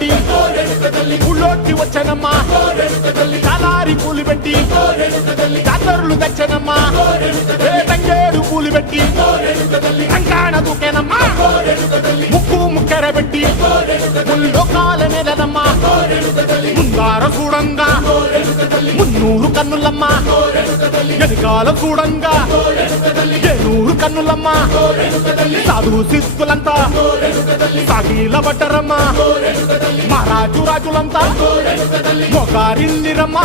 పెట్టి ఊళ్ళోకి వచ్చనమ్మా చాలారి పూలు పెట్టి జాతరులు తెచ్చనమ్మా తంగేడు పూలు పెట్టి కంకాణ దూకేనమ్మా ముక్కు ముక్కెర పెట్టి ముల్లోకాల నెలనమ్మా ముందార చూడంగా మున్నూరు కన్నులమ్మా వెనకాల చూడంగా ఏనూరు కన్నులమ్మా సాధు శిస్తులంతా సాగిల పడ్డరమ్మా మహారాజు రాజులంతా మొగారిందిరమ్మా